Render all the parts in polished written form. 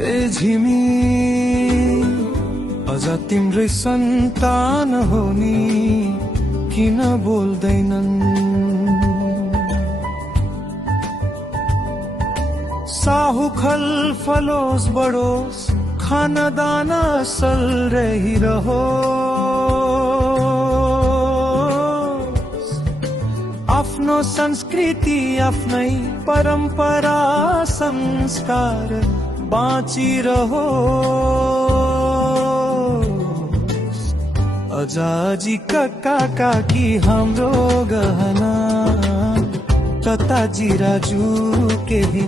ए झिमी अझ तिम्रै सन्तान हो नि किन बोल्दैनन् साहुखल फलोस बढोस् खानदान असल रहिरहोस् आफ्नो संस्कृति आफ्नै परम्परा संस्कार बाँचिरहोस् अजाजी कक्का काकी हाम्रो गहना कता जिराजु केही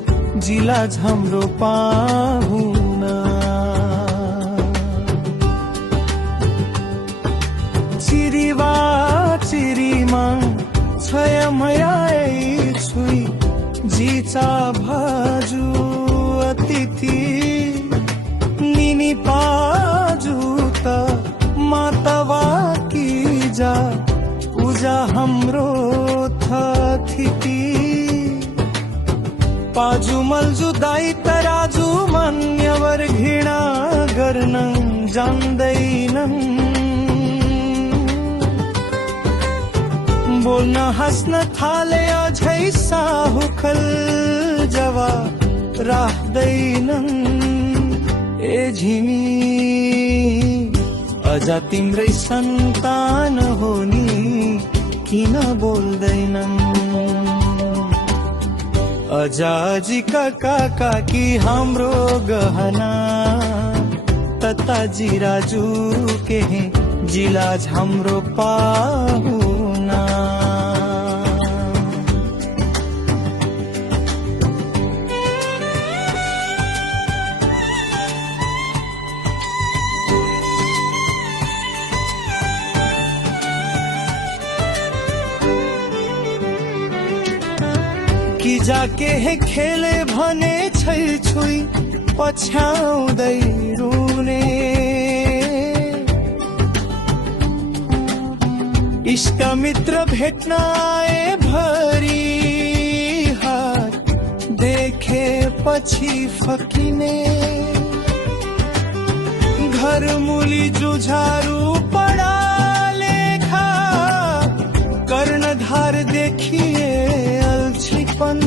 जिलाज हाम्रो पाहुना चिरिवा चिरिमाङ छयमयाए छुई जिचा भाजु अतिथि निनी पाजु त मातवा की जा उजा हाम्रो थिति पाजु मल्जु दाई तराजु मान्यवर घृणा गर्न जान्दैनन् बोल्न हाँस्न थाले अझै साहुखल जवाब राख्दैनन् ए झिमी अझ तिम्रै सन्तान हो नि किन बोल्दैनन् अजाजी काका काकी हाम्रो गहना तता जिराजु केही जिलाज हाम्रो पाहुना कि जाके हे खेले भने छैल छुई पछ्याउँदै रुने इष्ट मित्र भेट्न आए भरी हात देखेपछि फकिने घर मुली जुझारु पढा लेखा कर्णधार देखिए अल्छीपन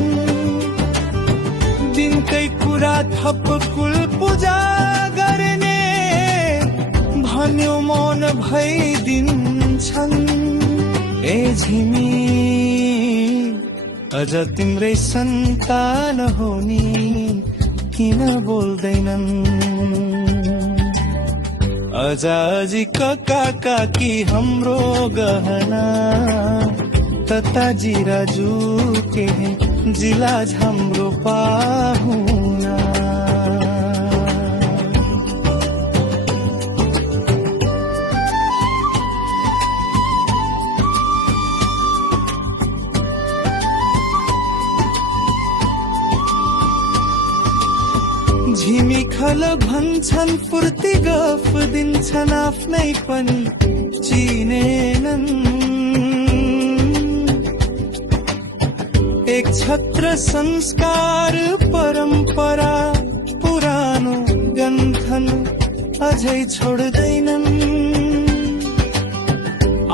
दिनकै कुरा थप कुल पूजा गर्ने भन्यो मौन भइदिन्छन् ए झिमी अझ तिम्रै सन्तान हो नि किन बोल्दैनन् अजाजी काका काकी हाम्रो गहना तता जिराजु केही जिलाज हाम्रो पाहुना झिमी खल भन्छन् फुर्ती गफ दिन्छन् आफ्नै पनि चिनेनन् एक छत्र संस्कार परम्परा पुरानो गन्थन अझै छोड्दैनन्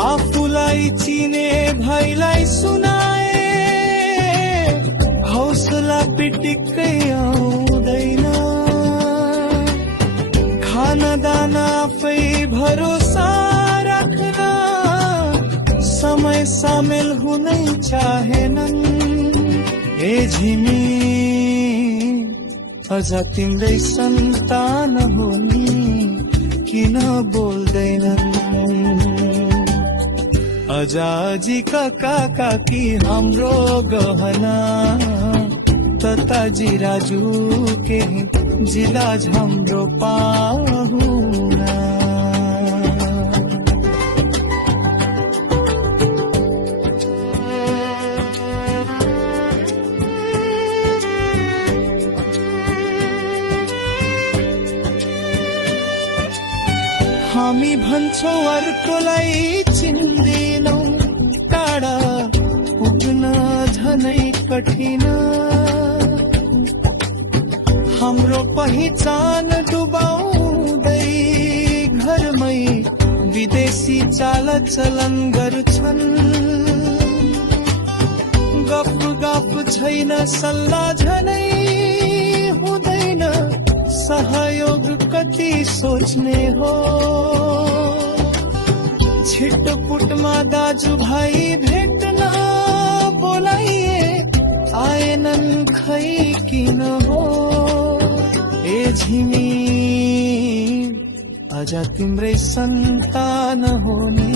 आफूलाई चिने भाइलाई सुनाए हौसला पिटिक्कै आउँदैन खानदान आफै भरोसा राख्न समय सामेल हुनै चाहेनन् ए झिमी अझ तिम्रै सन्तान हो नि किन बोल्दैनन् अजाजी काका काकी हाम्रो गहना तता जिराजु केही जिलाज हाम्रो पाहुना हामी भन्छौं अर्कोलाई चिन्दैनौ टाढा पुग्न झनै कठिन हाम्रो हाम्रो पहिचान डुबाउँदै घरमै विदेशी चाल चलन गर्छन्। गफ गफ छैन सल्लाह झनै हुँदैन, सहयोग कति सोच्ने हो। छिटपुटमा दाजुभाइ भेट्न बोलाइए आएनन् खै किन हो। ए झिमी अझ तिम्रै सन्तान हो नि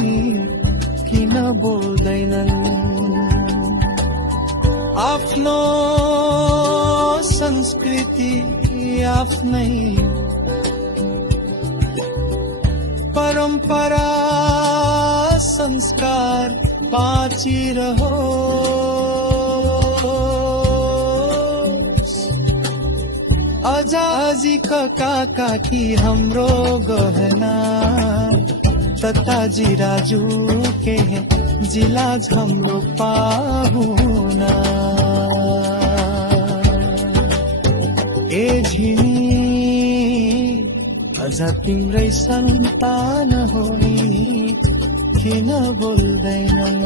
किन बोल्दैनन्। आफ्नो संस्कृति आफ्नै परम्परा संस्कार बाँचिरहोस्। अजाजी काका काकी हाम्रो गहना, तताजी राजू के जिला हाम्रो पाहुना। ए झिमी अझ तिम्रै सन्तान हो नि किन बोल्दैनन्।